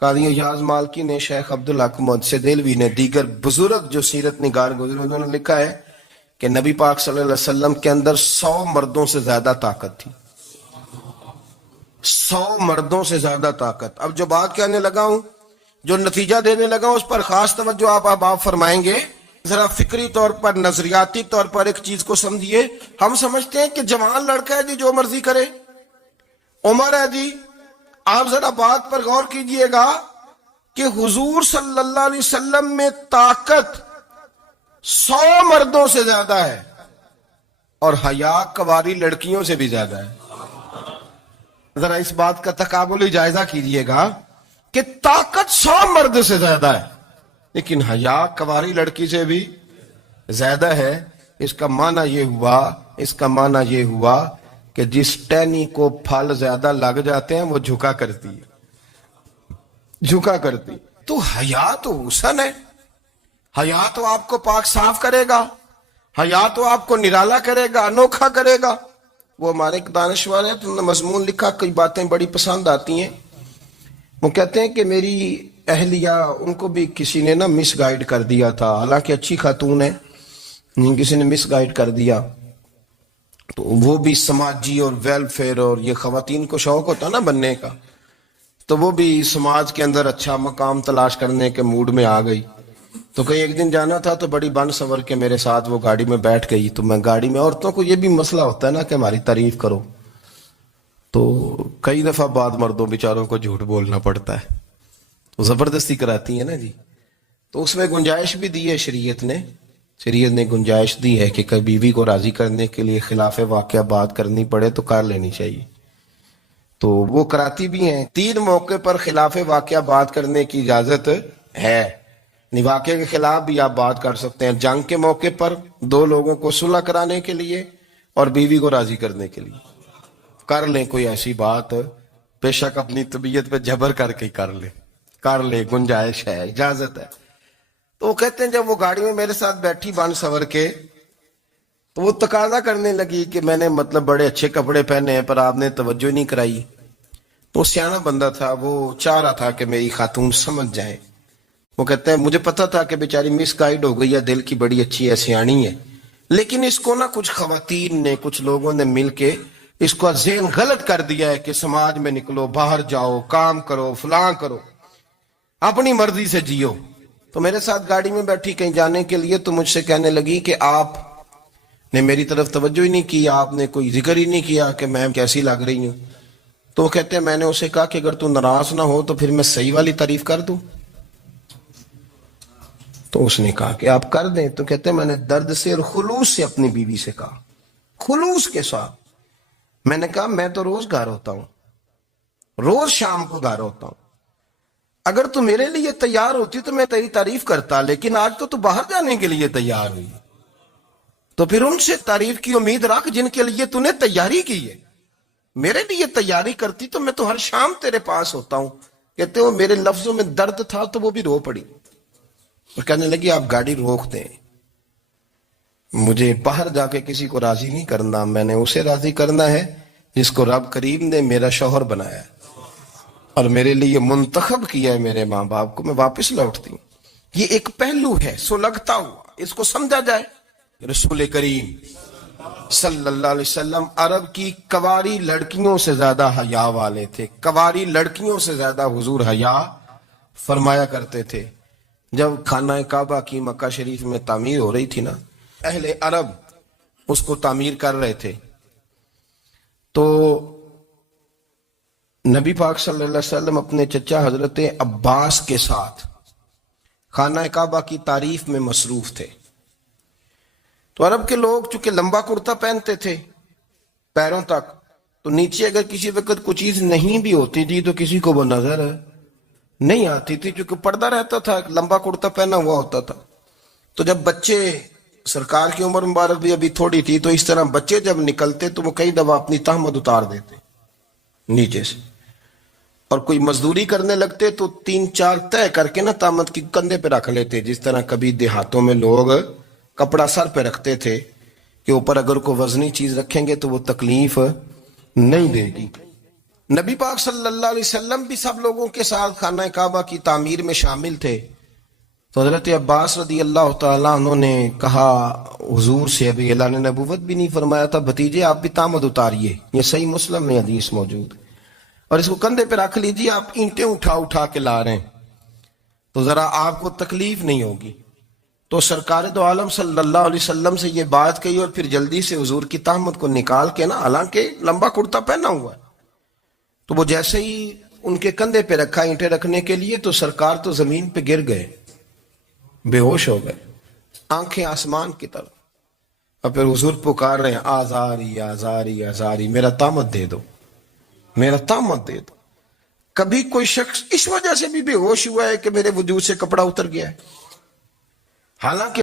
قاضی اعجاز مالکی نے، شیخ عبدالحق محدث دہلوی نے، دیگر بزرگ جو سیرت نگار گزرے انہوں نے لکھا ہے کہ نبی پاک صلی اللہ علیہ وسلم کے اندر 100 مردوں سے زیادہ طاقت تھی. 100 مردوں سے زیادہ طاقت. اب جو بات کہنے لگا ہوں، جو نتیجہ دینے لگا ہوں، اس پر خاص توجہ آپ فرمائیں گے. ذرا فکری طور پر، نظریاتی طور پر ایک چیز کو سمجھیے. ہم سمجھتے ہیں کہ جوان لڑکا ہے جی جو مرضی کرے، عمر ہے جی. آپ ذرا بات پر غور کیجئے گا کہ حضور صلی اللہ علیہ وسلم میں طاقت 100 مردوں سے زیادہ ہے اور حیا کواری لڑکیوں سے بھی زیادہ ہے. ذرا اس بات کا تقابلی جائزہ کیجئے گا کہ طاقت 100 مرد سے زیادہ ہے لیکن حیا کواری لڑکی سے بھی زیادہ ہے. اس کا معنی یہ ہوا کہ جس ٹہنی کو پھل زیادہ لگ جاتے ہیں وہ جھکا کرتی ہے. تو حیا تو حسن ہے، حیا تو آپ کو پاک صاف کرے گا، حیا تو آپ کو نرالا کرے گا، انوکھا کرے گا. وہ ہمارے ایک دانشور ہیں، انہوں نے مضمون لکھا، کئی باتیں بڑی پسند آتی ہیں. وہ کہتے ہیں کہ میری اہلیہ، ان کو بھی کسی نے مس گائیڈ کر دیا تھا، حالانکہ اچھی خاتون ہے، کسی نے مس گائیڈ کر دیا. تو وہ بھی سماجی اور ویلفیئر، اور یہ خواتین کو شوق ہوتا نا بننے کا، تو وہ بھی سماج کے اندر اچھا مقام تلاش کرنے کے موڈ میں آ گئی. تو کہیں ایک دن جانا تھا تو بڑی بن سور کے میرے ساتھ وہ گاڑی میں بیٹھ گئی. تو میں گاڑی میں، عورتوں کو یہ بھی مسئلہ ہوتا ہے نا کہ ہماری تعریف کرو، تو کئی دفعہ بعد مردوں بیچاروں کو جھوٹ بولنا پڑتا ہے، تو زبردستی کراتی ہے نا جی. تو اس میں گنجائش بھی دی ہے شریعت نے گنجائش دی ہے کہ کبھی بیوی کو راضی کرنے کے لیے خلاف واقعہ بات کرنی پڑے تو کر لینی چاہیے. تو وہ کراتی بھی ہیں. 3 موقع پر خلاف واقعہ بات کرنے کی اجازت ہے. واقعے کے خلاف بھی آپ بات کر سکتے ہیں. جنگ کے موقع پر 2 لوگوں کو صلح کرانے کے لیے اور بیوی کو راضی کرنے کے لیے کر لیں کوئی ایسی بات، بے شک اپنی طبیعت پہ جبر کر کے کر لے، گنجائش ہے، اجازت ہے. تو وہ کہتے ہیں جب وہ گاڑی میں میرے ساتھ بیٹھی بن سور کے، تو وہ تقاضا کرنے لگی کہ میں نے بڑے اچھے کپڑے پہنے ہیں پر آپ نے توجہ نہیں کرائی. تو سیانا بندہ تھا، وہ چاہ رہا تھا کہ میری خاتون سمجھ جائے. وہ کہتے ہیں مجھے پتا تھا کہ بیچاری مس گائیڈ ہو گئی ہے، دل کی بڑی اچھی ہے، سیانی ہے، لیکن اس کو کچھ خواتین نے، کچھ لوگوں نے مل کے اس کو ذہن غلط کر دیا ہے کہ سماج میں نکلو، باہر جاؤ، کام کرو، فلاں کرو، اپنی مرضی سے جیو. تو میرے ساتھ گاڑی میں بیٹھی کہیں جانے کے لیے، تو مجھ سے کہنے لگی کہ آپ نے میری طرف توجہ ہی نہیں کی، آپ نے کوئی ذکر ہی نہیں کیا کہ میں کیسی لگ رہی ہوں. تو وہ کہتے ہیں میں نے اسے کہا کہ اگر تو ناراض نہ ہو تو پھر میں صحیح والی تعریف کر دوں. تو اس نے کہا کہ آپ کر دیں. تو کہتے ہیں میں نے درد سے اور خلوص سے اپنی بیوی سے کہا، خلوص کے ساتھ. میں نے کہا میں تو روز گھر ہوتا ہوں، روز شام کو گھر ہوتا ہوں، اگر تو میرے لیے تیار ہوتی تو میں تیری تعریف کرتا، لیکن آج تو باہر جانے کے لیے تیار ہوئی، تو پھر ان سے تعریف کی امید رکھ جن کے لیے تو نے تیاری کی ہے. میرے لیے تیاری کرتی تو میں تو ہر شام تیرے پاس ہوتا ہوں. کہتے ہو میرے لفظوں میں درد تھا تو وہ بھی رو پڑی اور کہنے لگی آپ گاڑی روک دیں، مجھے باہر جا کے کسی کو راضی نہیں کرنا، میں نے اسے راضی کرنا ہے جس کو رب کریم نے میرا شوہر بنایا اور میرے لیے منتخب کیا ہے میرے ماں باپ کو. میں واپس لوٹتی ہوں. یہ ایک پہلو ہے سو لگتا ہوا، اس کو سمجھا جائے. رسول کریم صلی اللہ علیہ وسلم عرب کی کواری لڑکیوں سے زیادہ حیا والے تھے. کواری لڑکیوں سے زیادہ حضور حیا فرمایا کرتے تھے. جب خانہ کعبہ کی مکہ شریف میں تعمیر ہو رہی تھی نا، اہل عرب اس کو تعمیر کر رہے تھے، تو نبی پاک صلی اللہ علیہ وسلم اپنے چچا حضرت عباس کے ساتھ خانہ کعبہ کی تعریف میں مصروف تھے. تو عرب کے لوگ چونکہ لمبا کرتا پہنتے تھے پیروں تک، تو نیچے اگر کسی وقت کوئی چیز نہیں بھی ہوتی تھی تو کسی کو وہ نظر نہیں آتی تھی، چونکہ پردہ رہتا تھا، لمبا کرتا پہنا ہوا ہوتا تھا. تو جب بچے، سرکار کی عمر مبارک بھی ابھی تھوڑی تھی، تو اس طرح بچے جب نکلتے تو وہ کئی دفعہ اپنی تہمت اتار دیتے نیچے سے، اور کوئی مزدوری کرنے لگتے تو 3-4 طے کر کے تہمت کی کندھے پہ رکھ لیتے. جس طرح کبھی دیہاتوں میں لوگ کپڑا سر پہ رکھتے تھے کہ اوپر اگر کوئی وزنی چیز رکھیں گے تو وہ تکلیف نہیں دے گی. نبی پاک صلی اللہ علیہ وسلم بھی سب لوگوں کے ساتھ خانہ کعبہ کی تعمیر میں شامل تھے. تو حضرت عباس رضی اللہ تعالیٰ عنہ نے کہا حضور سے، ابھی اللہ نے نبوت بھی نہیں فرمایا تھا، بھتیجے آپ بھی تامد اتاریے. یہ صحیح مسلم میں حدیث موجود ہے. اور اس کو کندھے پہ رکھ لیجیے، آپ اینٹیں اٹھا اٹھا کے لا رہے ہیں تو ذرا آپ کو تکلیف نہیں ہوگی. تو سرکار دو عالم صلی اللہ علیہ وسلم سے یہ بات کہی اور پھر جلدی سے حضور کی تہمت کو نکال کے نا، حالانکہ لمبا کرتا پہنا ہوا ہے، تو وہ جیسے ہی ان کے کندھے پہ رکھا اینٹیں رکھنے کے لیے تو سرکار تو زمین پہ گر گئے، بے ہوش ہو گئے، آنکھیں آسمان کی طرف. اور پھر حضور پکار رہے ہیں آزاری آزاری آزاری، میرا تامت دے دو، میرا تامت دے دو. کبھی کوئی شخص اس وجہ سے بھی بے ہوش ہوا ہے کہ میرے وجود سے کپڑا اتر گیا ہے؟ حالانکہ